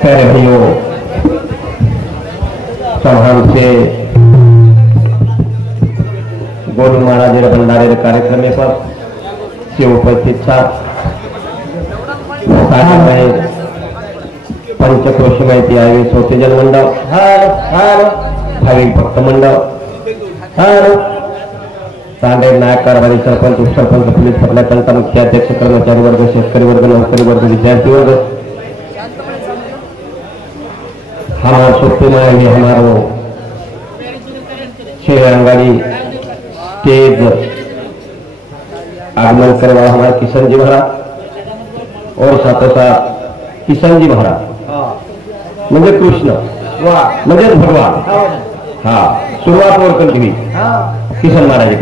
प्यारे भाइयों, चौहान से गोलू महाराज भंडारे कार्यक्रम पर से उपस्थित था पंचक्रोश माहिती आयोजित श्रोतेजन मंडळ, भाविक भक्त मंडळ, तांडेर नायक कारभारी सरपंच उपसरपंच पोलीस पटला जनता मुख्य अध्यक्ष कर्मचारी वर्ग शेतकरी वर्ग नौकरी वर्ग विद्यार्थी वर्ग, हमारा सोते में भी हमारो शेर अंगाड़ी स्टेज आगमन करवा हमारा किशन जी महाराज और साथों साथ किशन जी महाराज म्हणजे कृष्ण म्हणजे भगवान। हाँ, सुरुवात और कर दी किशन महाराज जी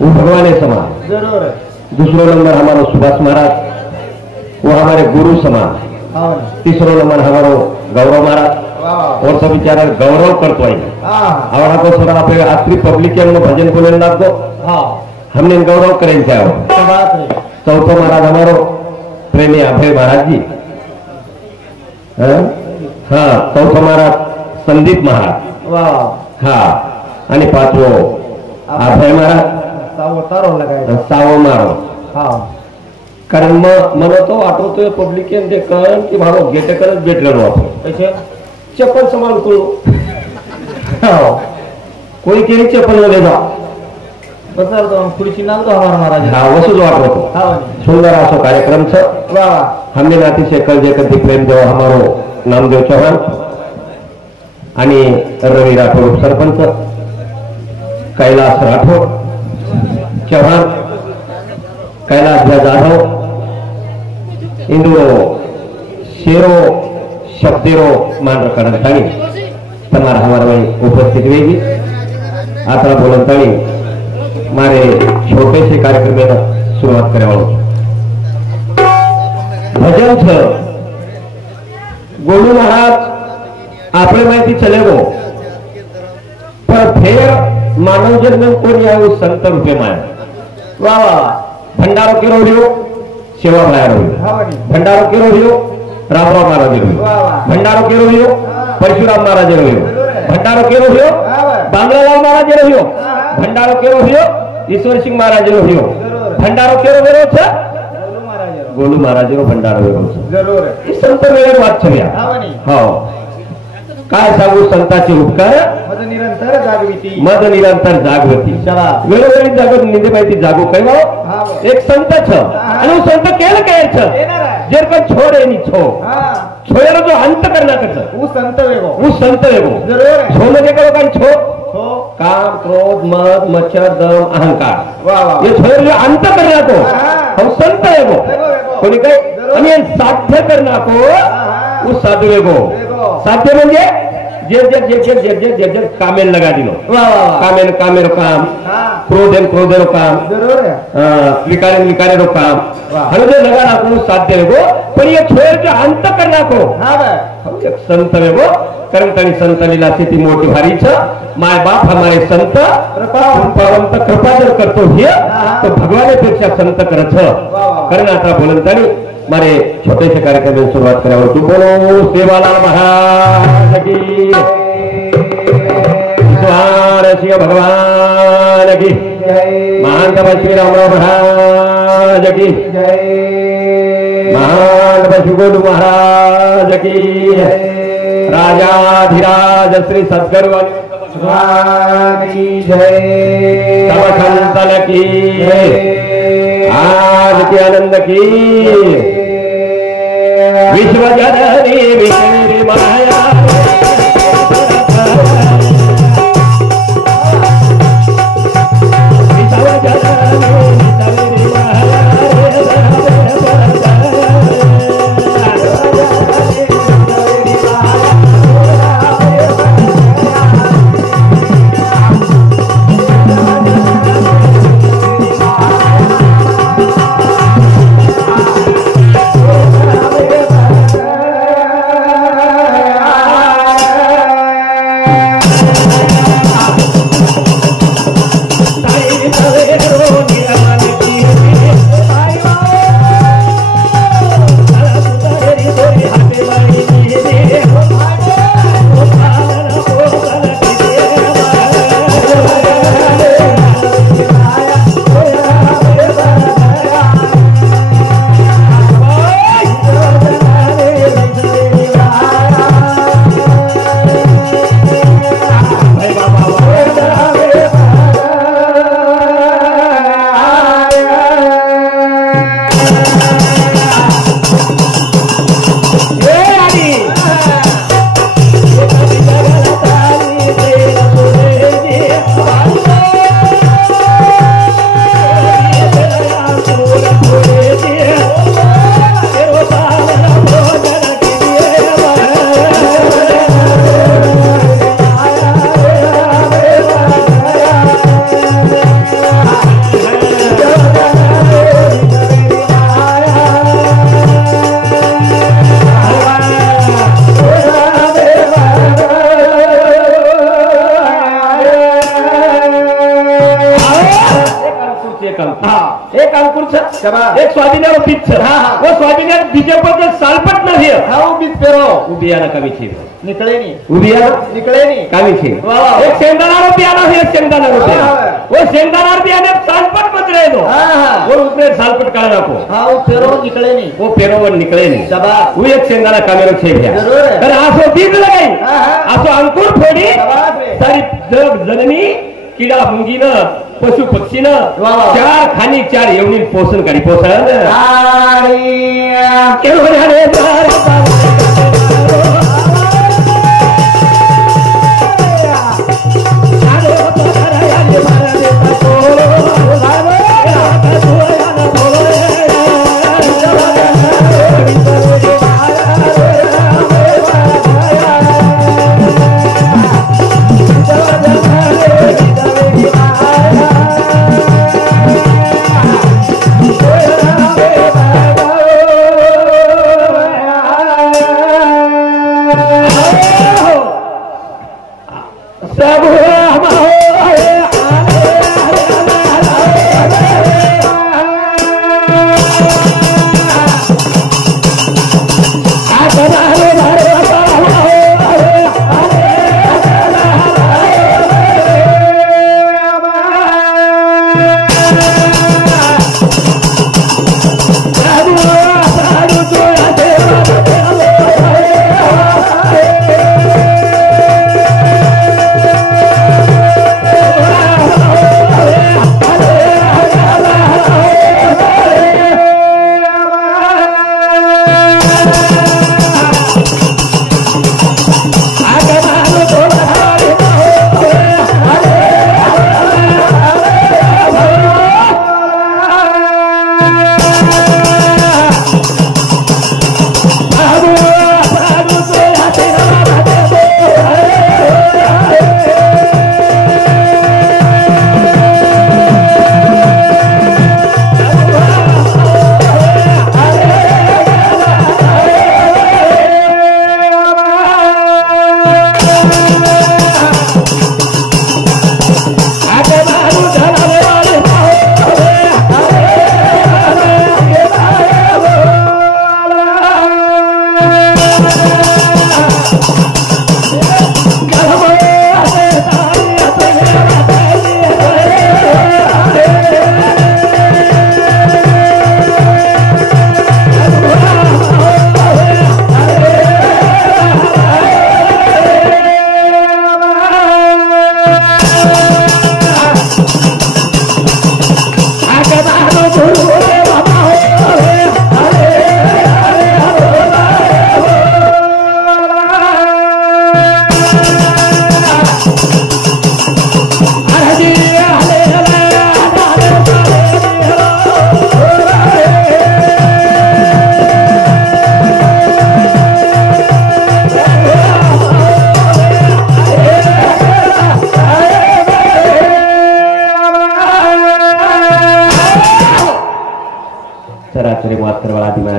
वो भगवान है समान। दूसरा नंबर हमारा सुभाष महाराज, वो हमारे गुरु समान। तीसरा नंबर हमारा गौरव महाराज, और सब बेचारा गौरव करतो है और आपको थोड़ा आप आत्री पब्लिक के भजन बोले आपको हमने गौरव करें क्या हो। चौथा महाराज हमारो प्रेमी अभय महाराज जी, हाँ चौथा महाराज संदीप महाराज, हाँ आणि पाचवो अभय महाराज सावो मारो। कारण मला तो आठवतोय पब्लिक देखण की भाऊ गेटकरच भेटलेलो आपण चप्पल समान करू कोई केली चप्पल मध्ये जा बसर तो खुर्ची नाल तो हमारा महाराज हा वसूल वाटतो सुंदर असो कार्यक्रम छ हमने नाती से कल जे कधी प्रेम देव हमारो नामदेव चौहान आणि रवी राठोड सरपंच, कैलास राठोड चौहान, कैलास जाधव, इंदुरो शेरो शब्देरो मान रखणताणी तमारा हमारा भाई उपस्थित वेगी आता बोलताणी मारे छोटे से कार्यक्रम में शुरुआत करे वालों भजन छ गोलू महाराज आपले माहिती चले गो पर फेर मानव जन्म कोणी आहे संत रूपे माया वा वा भंडारो केरो हियो सेवा भाया रो भंडारो केरो हियो रामराव महाराज रो भंडारो केरो हियो परशुराम महाराज रो भंडारो केरो हियो बांगलालाल महाराज रो भंडारो केरो हियो ईश्वर सिंह महाराज रो भंडारो केरो वेरो छ गोलू महाराज रो भंडारो वेरो जरूर ई संत वेळेवर वाचल्या हो काय सांगू संताचे उपकार मद निरंतर जागवती वेळोवेळी जागत निंदे माहिती जागो कैवा एक संत छ आणि संत केलं काय छ जेर पण छोड आहे नि छो छोयर जो अंत करना करत वो संत वेगो जरूर छो म्हणजे काय पण छो काम क्रोध मद मच्छर दम अहंकार ये छोयर जो अंत करना को हम संत वेगो कोणी काय आणि साध्य करना को वो साधु वेगो साध्य म्हणजे जे कामेन लगा दिलो कामेन काम क्रोधेन काम विकारेन काम हर जो लगा ना को साध्य वेगो पण ये छोड़ के अंत करना को एक संत वेगो करंतणी संत लीला स्थिति मोठी भारी छ माय बाप हमारे संत कृपावंत कृपा जर करतो हे तो भगवानेपेक्षा संत करत कारण आता बोलंतणी मारे छोटे से कार्यक्रम में शुरुआत करें और तू बोलो सेवालाल महाराज की शिव भगवान की महान श्री रामराव महाराज की महान श्री गोलू महाराज की राजाधिराज श्री सद्गुरु की जय संतन की आज के आनंद की विश्व जननी विष्णु माया विश्व जननी एक स्वाभिमान बीच वो स्वाभिमान बीजेपी सालपट नहीं हाँ बीच पेरो उबियाना कमी थी निकले नहीं उबियाना निकले नहीं कमी थी एक शेंगदाना रुपयाना है एक शेंगदाना रुपया वो शेंगदाना रुपया ने सालपट बच रहे दो वो उसने सालपट काढा को हाँ वो पेरो निकले नहीं वो पेरो निकले नहीं वो एक शेंगदाना कामेरो छे भैया जरूर तर आसो बीज लगाई आसो अंकुर फोडी सारी जग जननी किडा मुंगी न पशु पक्षी न चार खानी चार एवढी पोषण करी पोषण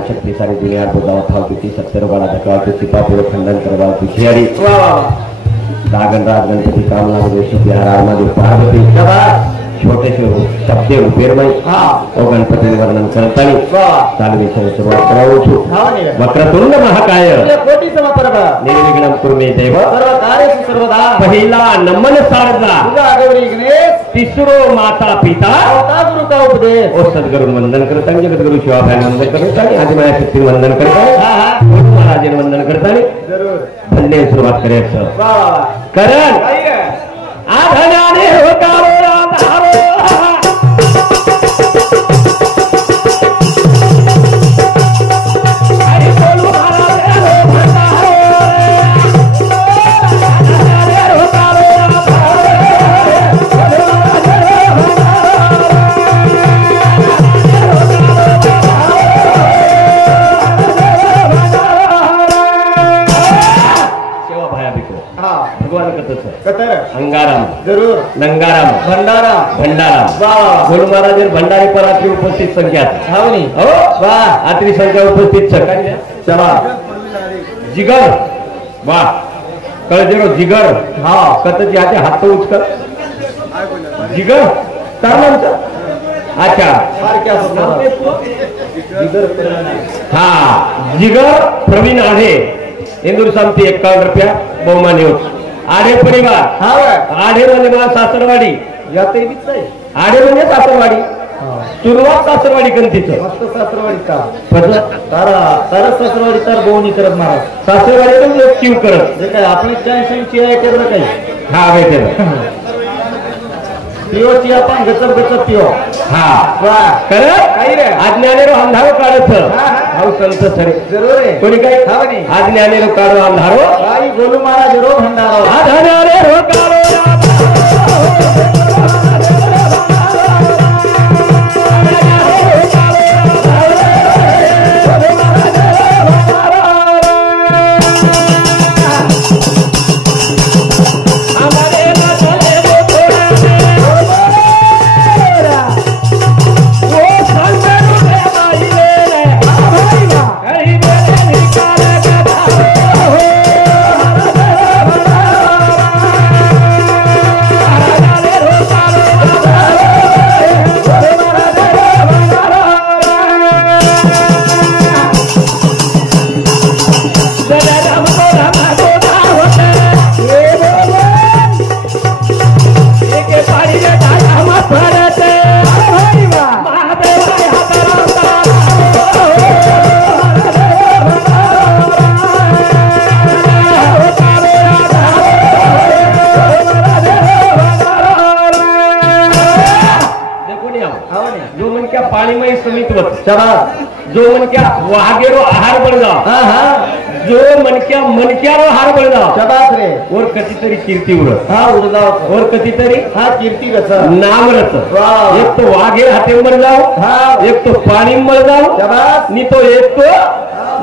शक्ति सारी दुनिया को दावा था कि 70 वाला धक्का तो सिपापुर खंडन करवा पिछियारी दागन राज गणपति कामला देश बिहार आमा पार्वती छोटे से शब्दे उपेरमय और गणपति वर्णन करता चालू सुरुवात करावू छु वक्रतुंड महाकाय कोटी समप्रभ निर्विघ्नं कुर्मे देव सर्व कार्येषु सर्वदा पहिला नमन शारदा गौरी गणेश तिसरो माता पिता चौथा गुरु का उपदेश और सद्गुरु वंदन करता जगद्गुरु शिवाभाई वंदन करता आदिमाया शक्ती वंदन करता महाराज वंदन करता जरूर भजने सुरुवात करायचं करण आधनाने होकारो राधारो अंगाराम जरूर नंगाराम भंडारा भंडारा गुरु महाराज भंडारी पराची उपस्थित संख्या हो वाह आतरी संख्या उपस्थित चला जिगर वाह कळजेरो जिगर हा कतची हाते हात उचकर जिगर तर अच्छा सारख्या हा जिगर प्रवीण आढे इंदूर सामती 51 रुपया बहुमान न्यूज आढे परिवार हा आढे म्हणजे मला सासरवाडी यातही बीच आहे आढे म्हणजे सासरवाडी सुरुवात सासरवाडी कंतीचं मस्त सासरवाडी का पद्धत तारा तारा सासरवाडी तर बोनी करत महाराज सासरवाडी पण लोक किव करत जे काय आपण ची आहे केलं काही हा भेटेल पिओची आपण गचप गचप पिओ हा वा करत काही रे आज्ञानेरो अंधारो काढत हा. हाऊ संत सरे जरूर आहे कोणी काय हा म्हणे. आज्ञानेरो काढो अंधारो काही बोलू महाराज रो भंडारो आज्ञानेरो काढो पाणीमय समितवत जो मनक्या वाघेरो आहार बळजा हा हा जो मनक्यारो हार बळजा शबास रे और कधीतरी कीर्ती उरत हा उडगाव और कधीतरी हा कीर्ती रच नाम रच वाह. एक तो वाघेर हाते मर जाओ हा एक तो पाणी मर जाओ शबास नी तो एक तो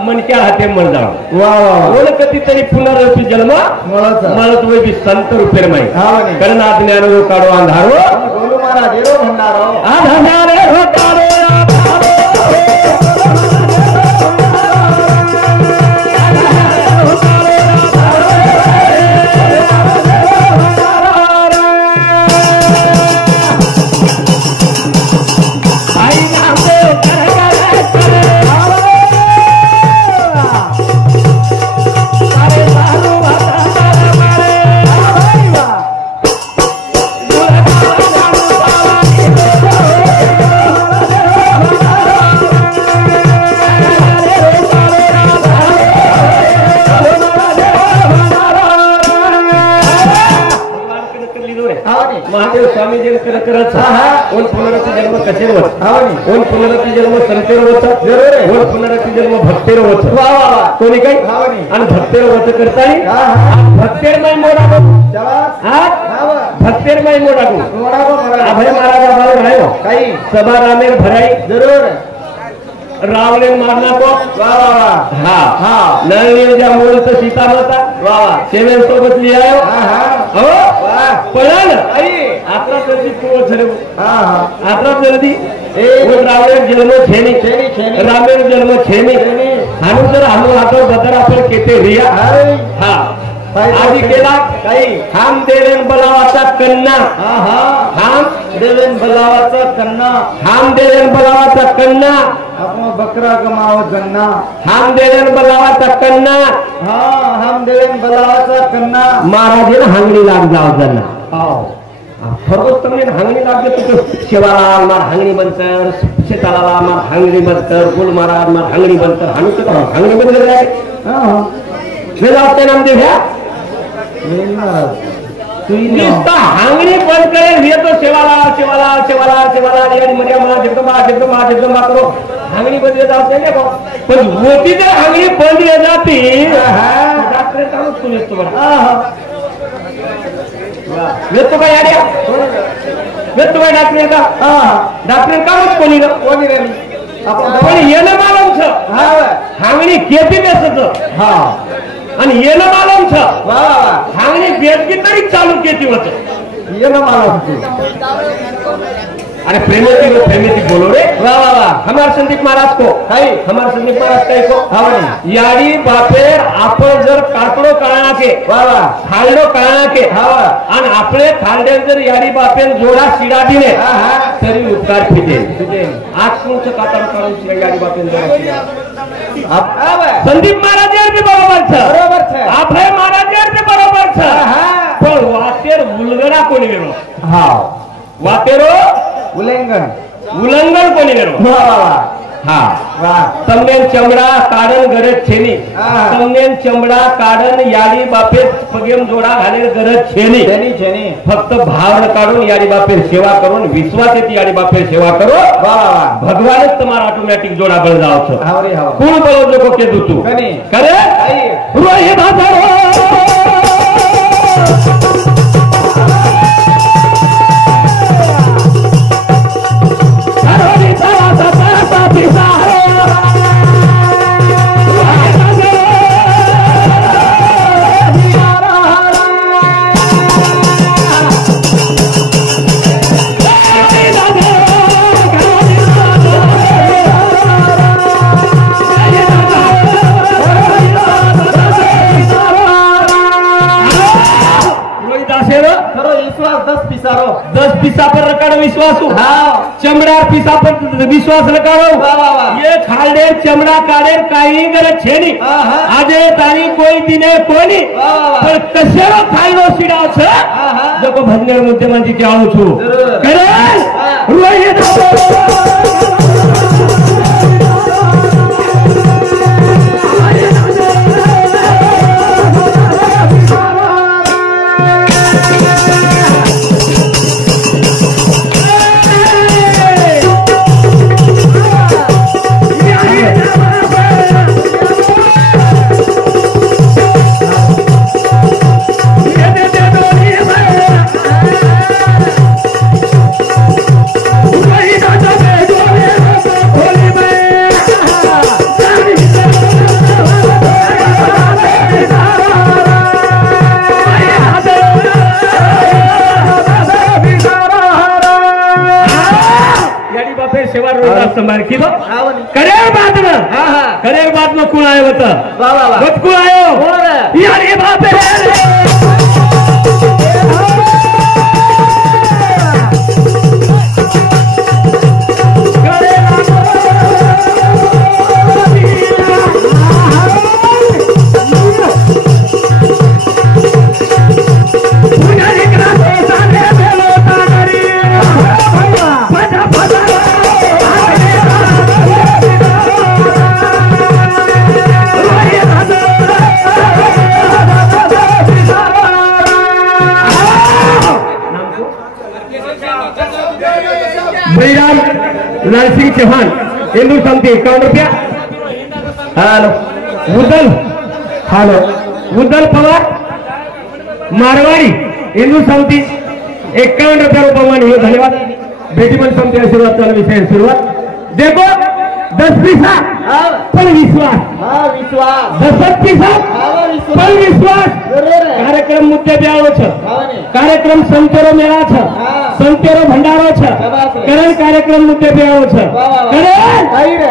मनक्या हाते मर जाओ वा और कधीतरी पुनरपी जन्म मळच मळत वय बी संत रुपेर माई हा म्हणे. कारण ज्ञान काढो अंधारो बोलू महाराज रो भंडारो अंधारे हो काढो महादेव स्वामी जन करत ओन पुनरपी जन्म कसेर होत ओन पुनरपी जन्म संतेर होत जरूर ओन पुनरपी जन्म भक्तेर होत वा वा वा कोणी काही आणि भक्तेर होत करताना भक्तेरमय मोडागो शबास हा हा वा भक्तेरमय मोडागो मोडागो महाराज अभय महाराजा बाळ भायो काही सभा रामेर भराई जरूर रावणे मारना को वा वा वा हा हा नळणी ज्या मूळचं सीता माता वा वा सेवेन सोबत लिहायो हा हा हो वा पळाल आई आता जल्दी तो झरे हा हा आता जल्दी ए वो रावण जन्म छेनी छेनी छेनी रामेण जन्म छेनी छेनी हानु जर हानु हातो बदर आपण केते रिया हाय हा आधी केला काही हाम देवेन बलावाचा कन्ना हा हा हाम देवेन बलावाचा कन्ना हाम देवेन बलावाचा कन्ना आपण बकरा गमाव गन्ना हाम देवेन बलावाचा कन्ना हा हम देवेन बलावाचा कन्ना महाराजेन हांगणी लाग जाव जन्ना हाव फरगोस तुम्ही हांगणी लागले तर शिवाला मार हांगणी बनतर शेताला मार हांगणी बनतर गुल महाराज मार हांगणी बनतर हाणू तर हांगणी बनले जाय हा हा हे जाते नाम दे भ्या नुसता हांगणी बंद करेल हे तो शेवाला शेवाला शेवाला शेवाला आणि मर्या मला जगदंबा करो हांगणी बंद जाते ना पण मोठी जर हांगणी बंद जाती डॉक्टर कामच तू येतो बरं येतो का याड्या येतो काय डॉक्टर का डॉक्टर कामच कोणी कोणी पण येणं मालम छ हांगणी केती बेसच हा आणि येणं मालम छ वा हांगणी बेसकी तरी चालू केती होत ये ना मला होती अरे प्रेमेती बोलो रे। वाह वाह वाह। हमारे संदीप महाराज को काही हमारे संदीप महाराज काही को हावनी याडी बापेर आपण जर काकडो काळा के वाह वाह खाल्डो काळा के हावा आणि आपले खाल्डे जर याडी बापेन जोडा शिडा दिले हा हा तरी उपकार फिटे तुझे आज तुमचं कातड काढून शिडा याडी बापेन जोडा शिडा आप आवे संदीप महाराज यार बी बरोबर छ बरोबर छे आपले महाराज यार बी बरोबर छ हा पण वातेर उलगडा कोणी वेरो हा वातेरो उल्लंघन कोणी वेरो वाह वाह हा वाह તમને ચમડા કાઢન ગરજ છેની હા. તમને ચમડા કાઢન યાડી બાપે પગેમ જોડા ઘાલે ગરજ છેની જેની જેની ફક્ત ભાવન કાઢો યાડી બાપે સેવા કરો ને વિશ્વાસેથી યાડી બાપે સેવા કરો વાહ વાહ વાહ ભગવાન જ તમારા ઓટોમેટિક જોડા બળદાવ છો હાવરી હાવ કોણ બોલો લોકો કે દૂતું કની કરે આઈ રોહી બાપા खरो विश्वास 10 पिसारो 10 પીસા પર રકાડો વિશ્વાસુ હા ચમડા પીસા પર વિશ્વાસ રકાડો વાહ વાહ વાહ ये खालडे चमड़ा काढे काही गरज छे नी હા હા આજે તારી કોઈ દિને કોની વાહ વાહ વાહ પણ કશેરો ખાયલો સીડાવ છે હા હા જોકો ભજનેર મુદ્દેમાંથી કે આવું છું જરૂર. કરે હા. રોઈએ सेवा रोजगार संभाळ की हावनी करेर बात में हा हा करेर बात में कौन आयो बता वाह वाह वाह बत कौन आयो कोण रे यार ये बात है बळीराम लालसिंग चौहान हिंदू समिती 51 रुपया हॅलो उदल पवार मारवाड़ी हिंदू समिति 51 रुपया रूपमान हुए धन्यवाद बेटीपन समिति आशीर्वाद चालू विषय सुरुवात देखो 10 पैसा पर विश्वास હા વિશ્વાસ 10 पैसा હાવા पर વિશ્વાસ विश्वास જરૂર રે कार्यक्रम मुद्दे पे आवो छ હાવની कार्यक्रम संतेरो मेळा छ હા संतेरो भंडारो छ शाबाश रे. करण कार्यक्रम मुद्दे पे आवो छ વાહ વાહ વાહ. करण आई रे.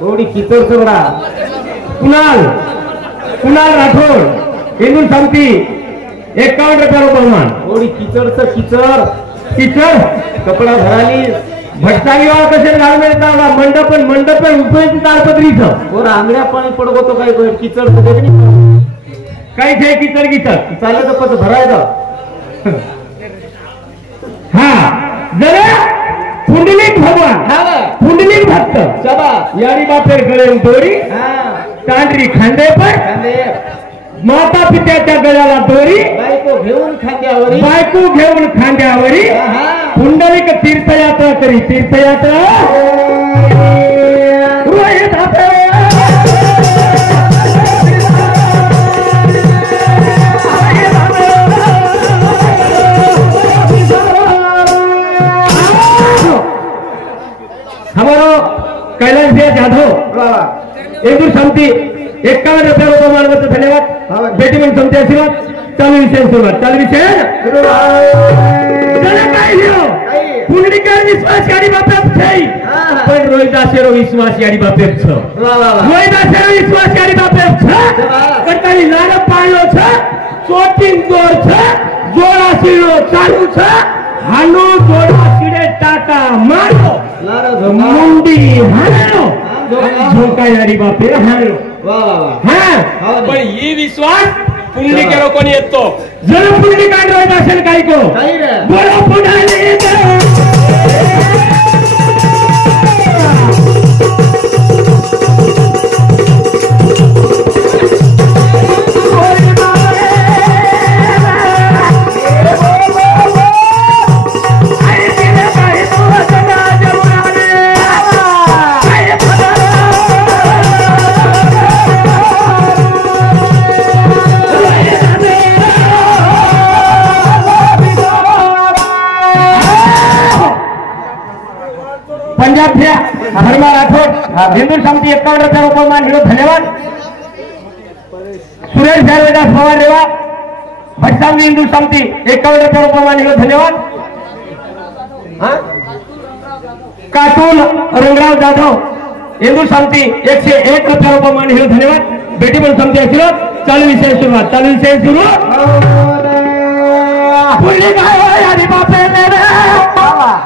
रोहिए किशोर सोगड़ा कुणाल राठौड़ हिंदू समिति 51 रुपया बहुमान थोडी किचडचं टीचर कपडा भराली भटकावी वाला कसे घाल मिळता मंडप उपयोगी ताडपत्री वर आंगड्या पाणी पडगो तो काय किचड नाही काही छे कीचड़ चाललं तर पत भरायचं हा जरा पुंडलिक भगवान हा पुंडलिक भक्त चबा यारी बापेर गळे दोरी हा तांडरी खांदे पर कांदे माता पित्याच्या गळ्याला दोरी बायको घेऊन खांद्यावरी बायको घेऊन खांद्यावरी हा पुंडलिक तीर्थयात्रा करी तीर्थयात्रा रोहित हाते हमारो कैलाश भैया जाधव इंदूर समिति 51 रुपये मानवत धन्यवाद बेटी मन समिति आशीर्वाद चालू विषय सुरुवात चालू विषय पुंडलिकर विश्वासयाडी बापेर થઈ પણ રોહિદાસેરો વિશ્વાસયાડી બાપેર છે રોહિદાસેરો વિશ્વાસયાડી બાપેર છે પણ તારી લારો પાળો છે ચોટીન દોર છે જોડાસીનો ચાલુ છે હાલો જોડાસીડે ટાટા મારો લારો મુંડી હાલો झोंकायारी बापे हालो वाह पण ही विश्वास पुंडलिक लोकांनी येतो जर पुंडलिक रोहित असेल काही को काही रे बोलो पुंडलिक पंजाब से धर्मा राठौर हिंदू समिति 51 रुपये मान धन्यवाद सुरेश भैरवेदास पवार रेवा भटसांगी हिंदू समिति 51 रुपये मान धन्यवाद कार्टून रंगराव जाधव हिंदू समिति 101 रुपये मान धन्यवाद बेटी बल समिति आशीर्वाद चालू विषय शुरुआत चालू विषय शुरू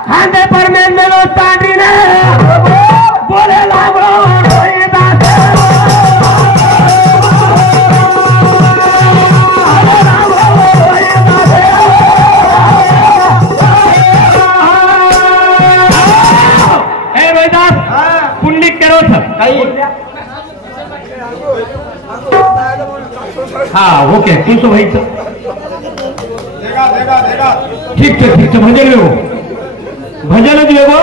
खांदे पर में मेलो तांडी ने बोले लागो रोहिदास पुंडलिक करो हाँ ओके तू तो भाई ठीक है भजन लेवो भजन ज लेवो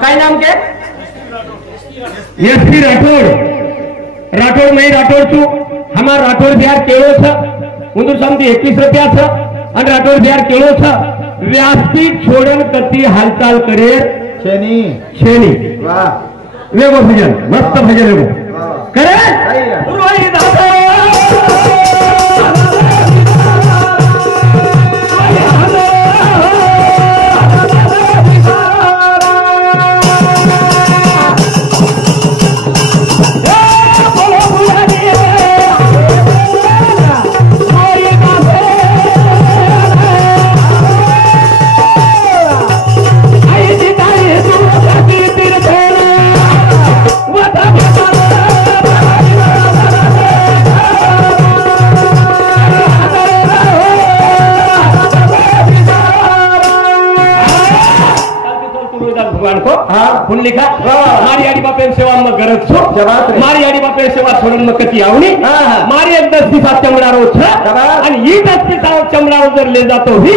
काय नाम के एसपी राठौड़ मैं राठौड़ छू हमार राठौड़ बिहार केळो छ उंदूर समिति 21 रुपया छ और राठौड़ बिहार केळो छ व्यासपीठ छोड़न कती हालचाल करे छेनी वाह लेवो भजन मस्त भजन लेवो करे रोहित पुंडलिका मारी आडी बापेर सेवा में गरज छो मारी आडी बापेर सेवा छोड़न में कती आवनी मारी एक 10 दिवसा चमड़ारो छ आणि ही 10 दिवसा चमड़ारो जर ले जातो ही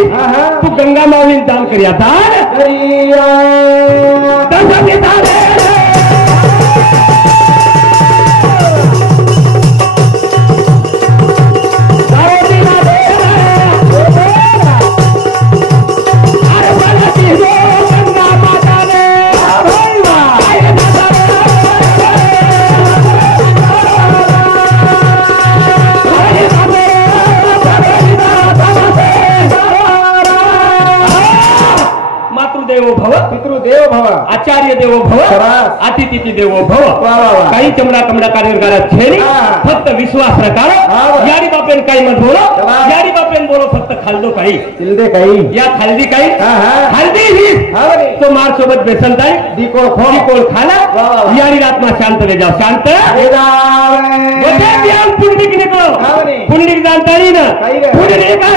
तू गंगा माऊलीन दान करिया था करिया 10 दिवसा पितृदेव भव आचार्य देवो भव अतिथि देवो भव काही चमड़ा कमड़ा कार्यकारा छे नहीं फक्त विश्वास रखारो यारी बापेन काही मत बोलो यारी बापेन बोलो फक्त खालदो काही तिलदे काही या खालदी काही खालदी ही तो मार सोबत बेसन ताई दीकोळ खाना यारी रात में शांत रह जाओ शांत बोले बियान पुंडलिक निकलो पुंडलिक जानता नहीं ना पुंडलिक का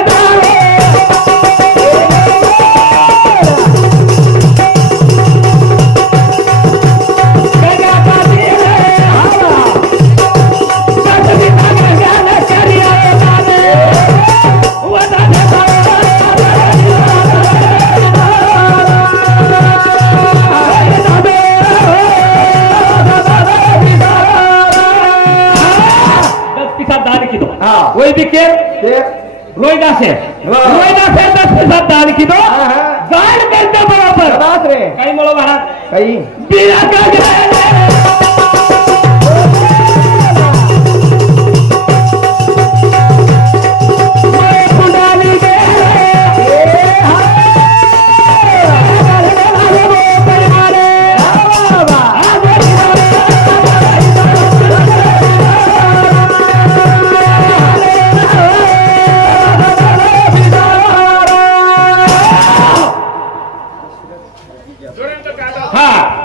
वही बिके रोहिदासे 10 पैसा दान की दो दान करते बरोबर रे काही म्हणो महाराज काही बिना का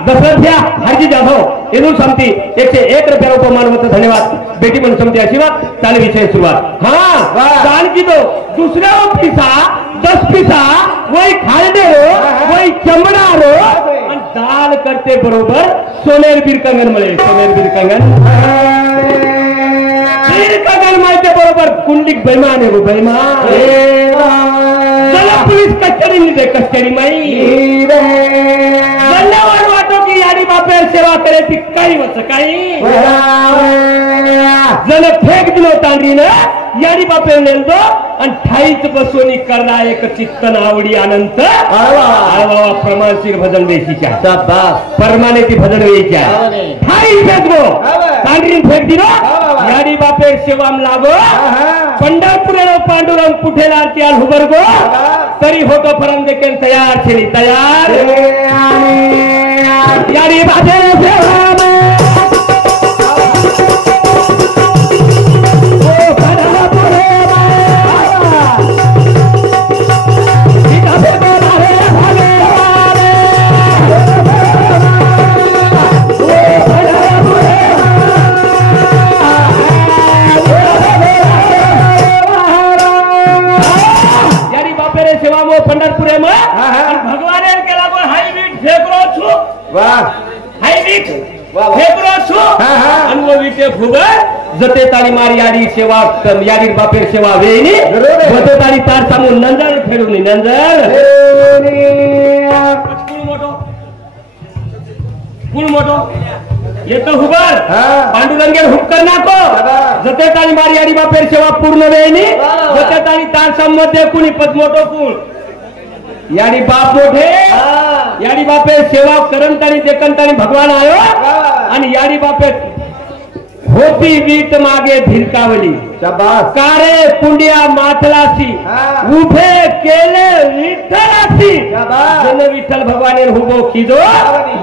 दशरथ घ्या हाजी जाधव येऊन समती 101 रुपया रुपये मानवत धन्यवाद बेटी म्हणून समती आशीर्वाद चालू विषय सुरुवात हा दान की दो दुसऱ्या पिसा 10 पिसा वही खालडे वही चमडा रो आणि दान करते बरोबर सोनेर बिरकंगन मिळे सोनेर बिरकंगन माहिती बरोबर कुंडलिक बैमान आहे बैमान चला पुलिस कस्टडी दे कस्टडी माई धन्यवाद वाटो की याडी बापे सेवा करे ती काही वच काही जण फेक दिलो तांडीनं याडी बापे नेलदो आणि ठाईच बसवणी करला एक चित्तन आवडी अनंत आळवा प्रमाणशीर भजन देशीच्या परमाने ती भजन वेयच्या ठाई फेकलो तांडीन फेक दिलो याडी बापे सेवाम लागो पंढरपुरेरो पांडुरंग कुठेला त्या हुबरगो तरी होतो फरम देखील तयार छेली तयार याडी बापे सेवा पंढरपुरे भगवान के लागो हाईवीट फेकरो छु हाईवीट फेकरो छु आणि वो विटे फुबर जते तारी मारी याडी सेवा याडी बापेर सेवा वेणी जते तारी तार सामू नंजर फेडूनी नंजर कुल मोठो येतो हुबर पांडुरंगेर हुक्कर नाको जते तारी मारी याडी बापेर सेवा पूर्ण वेणी जते तारी तार संमध्ये कुणी पद मोठो कुल याडी बाप मोठे याडी बापे सेवा करंतानी देखंतानी भगवान आयो आणि याडी बापे होती वीट मागे धिरकावली कारे पुंडिया माथलासी उभे केले विठ्ठलासी जन विठ्ठल भगवान हुबो किदो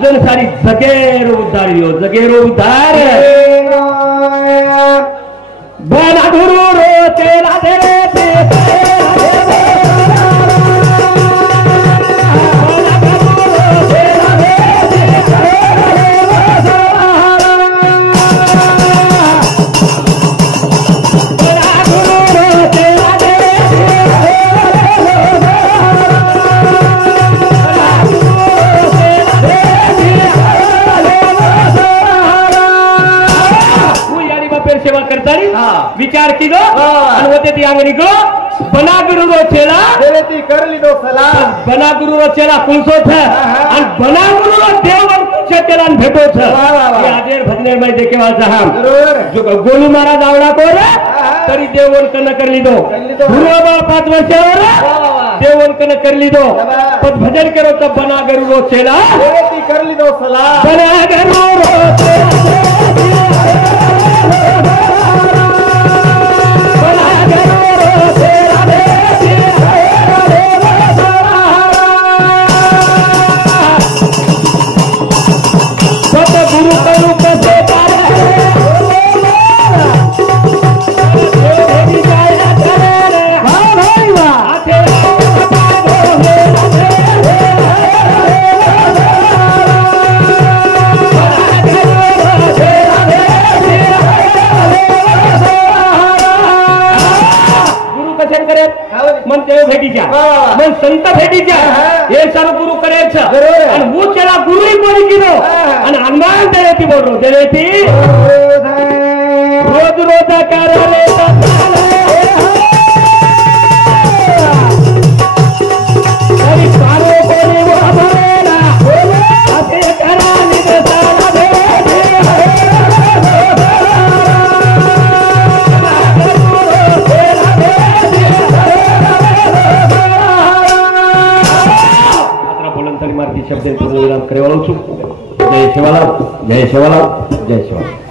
जन सारी जगेर उद्धारियो जगेर उद्धार बना गुरु रो तेरा दे विचार की दो होते ती अंगणी गो बना गुरु रो चेला देवती कर ली दो सला बना गुरु रो चेला कुलसो छ आणि बना गुरु रो देवन कुछ चेला भेटो छ ये आदेर भजनेर मध्ये देखेवा जहां जो गोलू महाराज आवडा को रे तरी देवन कन कर ली दो गुरु बा 5 वर्षावर देवन कन कर ली दो पद भजन करो तब बना गुरु रो चेला देवती कर ली दो सला बना गुरु रो चेला भेटीच्या मग संत भेटीच्या हे सर्व गुरु करायचं आणि वो त्याला गुरु कोणी किलो आणि हनुमान देती बोल देती रोज रोज कराले શબ્દ પૂર્ણ વિરામ કરેવાનો છું. જય શિવાલાલ, જય શિવાલાલ, જય શિવાલાલ.